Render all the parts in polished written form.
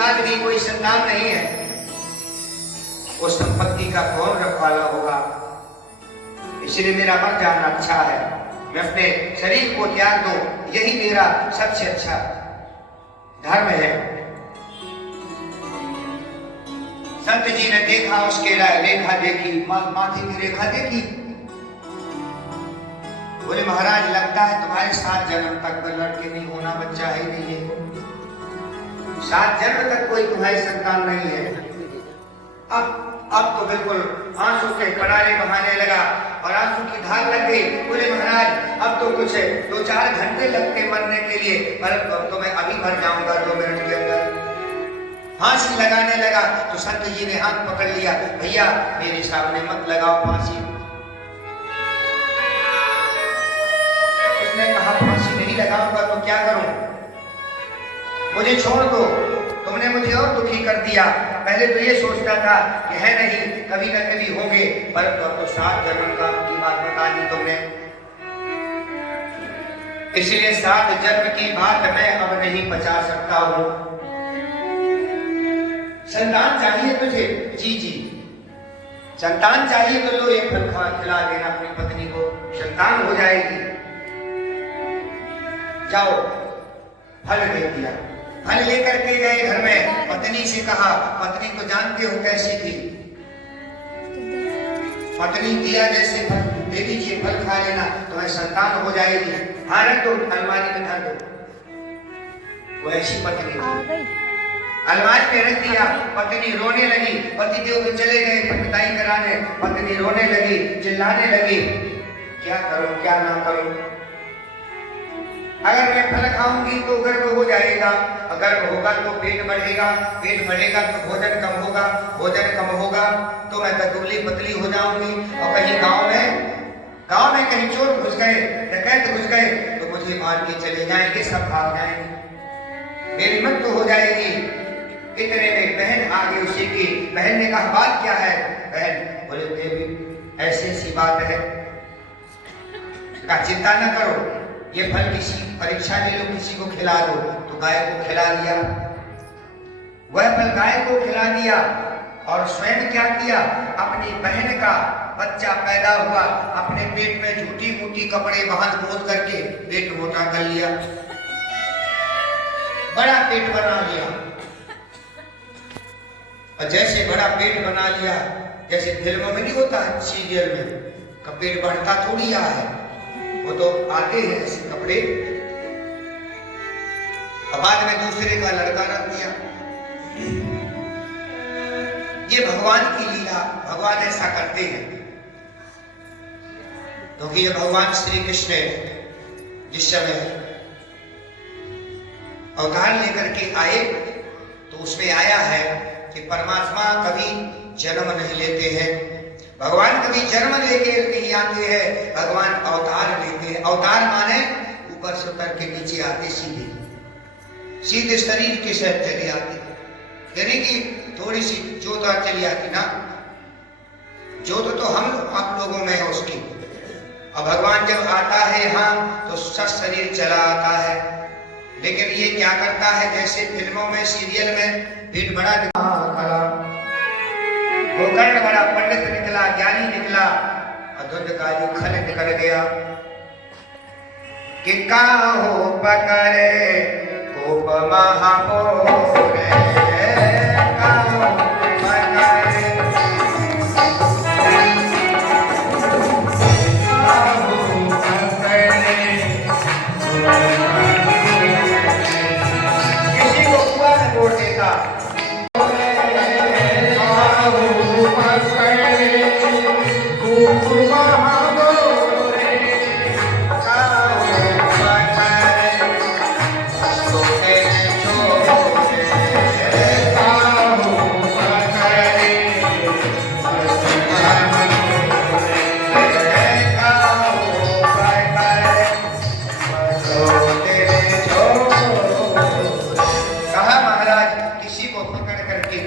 बाद भी कोई संतान नहीं है, उस संपत्ति का कौन रखवाला होगा? इसलिए मेरा मर जाना अच्छा है, मैं अपने शरीर को त्याग दूं, यही मेरा सबसे अच्छा धर्म है। संत जी ने देखा, उसके रेखा देखी, माथे की रेखा देखी। बोले महाराज, लगता है तुम्हारे 7 जन्म तक लड़के नहीं होना, बच्चा ही नहीं है, 7 जन्म तक कोई तुम्हारी संतान नहीं है। अब तो बिल्कुल आंसू के कनारे बहाने लगा और आंसू की धार लग गई। बोले महाराज, अब तो कुछ 2-4 घंटे लगते मरने के लिए, पर अब तो मैं अभी मर जाऊंगा 2 मिनट के अंदर। फांसी लगाने लगा तो संत जी ने हाथ पकड़ लिया, भैया मेरे सामने मत लगाओ फांसी। उसने कहा फांसी नहीं लगाऊंगा तो क्या करूं, मुझे छोड़ दो, तुमने मुझे और दुखी कर दिया। पहले तो ये सोचता था कि है नहीं, कभी न कभी होंगे, पर अब तो 7 जन्म का की बात बता दी तुमने। इसलिए 7 जन्म की बात मैं अब नहीं बचा सकता हूं। संतान चाहिए तुझे? जी जी, संतान चाहिए तो लो, ये फल खिला देना अपनी पत्नी को, संतान हो जाएगी। जाओ, फल दे दिया। फल लेकर के गए घर में, पत्नी से कहा, पत्नी को जानते हो कैसी थी? पत्नी दिया जैसे फल, दे दीजिए, फल खा लेना, तुम्हें संतान हो जाएगी। हाँ रख दो, अलमारी में धर दो। वो ऐसी पत्नी थी, अलमारी में रख दिया। पत्नी रोने लगी, पतिदेव तो चले गए पिटाई कराने, पत्नी रोने लगी, चिल्लाने लगी, क्या करूं क्या ना करूं, अगर मैं फल खाऊंगी तो गर्भ हो जाएगा, गर्भ होगा तो पेट बढ़ेगा, पेट बढ़ेगा तो भोजन कम होगा, भोजन कम होगा तो मैं तो दुबली पतली हो जाऊंगी, और कहीं गांव में कहीं चोर घुस गए, डकैत घुस गए तो मुझे मार के चले जाएंगे, सब भाग जाएंगे, मेरी मृत्यु हो जाएगी। इतने में बहन आ गई उसी की। बहन ने कहा बात क्या है? बहन बोले देवी ऐसी ऐसी बात है। चिंता न करो, ये फल किसी परीक्षा ले लो, किसी को खिला दो। तो गाय को खिला दिया, वह फल गाय को खिला दिया, और स्वयं क्या किया, अपनी बहन का बच्चा पैदा हुआ, अपने पेट में झूठी मूठी कपड़े बांध बोध करके पेट मोटा कर लिया, बड़ा पेट बना लिया। और जैसे बड़ा पेट बना लिया, जैसे फिल्मों में नहीं होता है, सीरियल में का पेट बढ़ता थोड़ी है, वो तो आते हैं ऐसे कपड़े। अब बाद में दूसरे का लड़का रख दिया। ये भगवान की लीला, भगवान ऐसा करते हैं, क्योंकि ये भगवान श्री कृष्ण जिस समय अवतार लेकर के आए तो उसमें आया है कि परमात्मा कभी जन्म नहीं लेते हैं, भगवान कभी जन्म लेके नहीं आते हैं, भगवान अवतार लेते हैं। अवतार माने ऊपर से उतर के नीचे आते, सीधे शरीर के साथ चली आती, यानी कि थोड़ी सी जोत चली आती ना, जोत तो हम आप लोगों में है उसकी। और भगवान जब आता है यहाँ तो सब शरीर चला आता है, लेकिन ये क्या करता है, जैसे फिल्मों में सीरियल में भीड़ बड़ा गोकर्ण बड़ा पंडित निकला, ज्ञानी निकला, अधुंध का जो खल निकल गया कि काहो पकड़े कोप महापोरे, काहो पकड़े किसी को कुआं में छोड़ देता,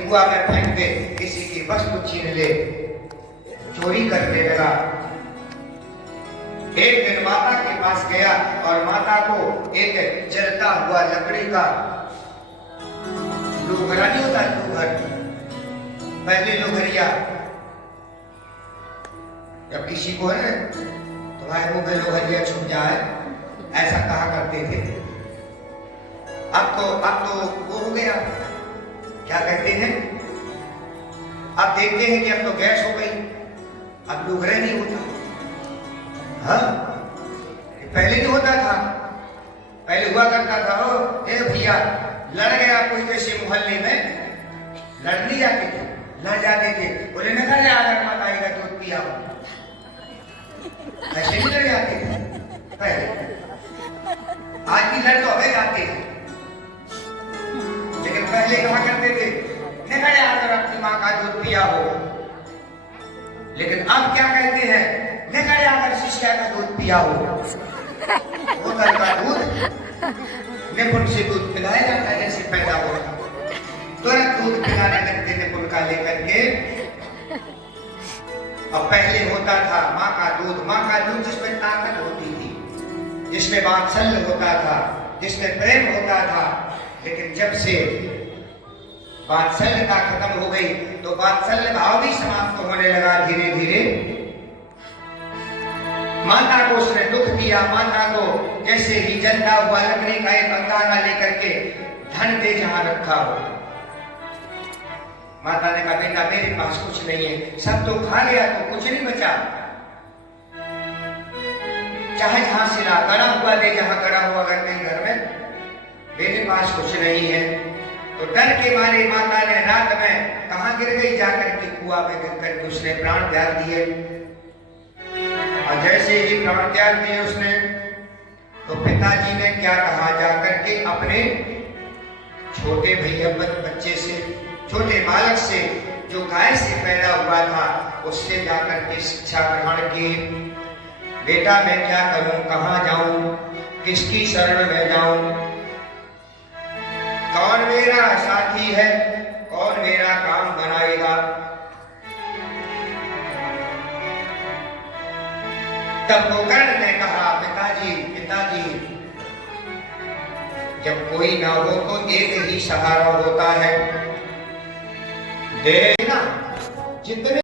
कुआं में फेंक दे, किसी की वस्तु छीन ले, चोरी करने लगा। एक दिन माता के पास गया और माता को एक जलता हुआ लकड़ी का लोहरा नहीं होता, लोहर, पहले लोहरिया, जब किसी को है तुम्हारे मुंह में लोहरिया छुप जाए, ऐसा कहा करते थे। अब तो वो हो गया, क्या कहते हैं, अब देखते हैं कि अब तो गैस हो गई, अब लोहरा नहीं होता। हाँ, पहले नहीं होता था, पहले हुआ करता था, ओ ए भैया लड़ गया कोई किसी मोहल्ले में, लड़ने जाते थे, लड़ जाते थे, बोले न कर अगर माता आई का दूध पिया, ऐसे नहीं लड़ जाते थे पहले। आज भी लड़ तो अबे जाते हैं, लेकिन पहले कहा करते थे न कर अगर अपनी माँ का दूध पिया हो। लेकिन अब क्या कहते हैं, न कर अगर शिष्या का दूध पिया हो, वो घर का दूध निपुण से दूध पिलाया जाता है, जैसे पैदा हुआ तुरंत दूध पिलाने लगते निपुण का लेकर के। अब पहले होता था माँ का दूध जिसमें ताकत होती थी, जिसमें वात्सल्य होता था, जिसमें प्रेम होता था। लेकिन जब से वात्सल्यता खत्म हो गई तो वात्सल्य भाव भी समाप्त होने लगा धीरे धीरे। माता को उसने दुख दिया, माता को जैसे ही जलता हुआ लकड़ी का एक अंगारा लेकर के धन दे जहां रखा हो। माता ने कहा बेटा मेरे पास कुछ नहीं है, सब तो खा लिया तो कुछ नहीं बचा, चाहे जहां से ला गड़ा हुआ ले, जहां गड़ा हुआ अगर नहीं घर में, मेरे पास कुछ नहीं है। तो डर के मारे माता ने रात में कहां गिर गई, जाकर के कुआं में गिर करके उसने प्राण त्याग दिए। और जैसे ही प्राण त्याग दिए उसने, तो पिताजी ने क्या कहा, जाकर के अपने छोटे भैया बच्चे से, छोटे बालक से, जो गाय से पैदा हुआ था, उससे जाकर के शिक्षा ग्रहण की। बेटा मैं क्या करूं, कहां जाऊं, किसकी शरण में जाऊं, कौन मेरा साथी है, कौन मेरा काम बनाएगा। तब गोकर्ण ने कहा पिताजी जब कोई ना हो तो एक ही सहारा होता है, देना जितने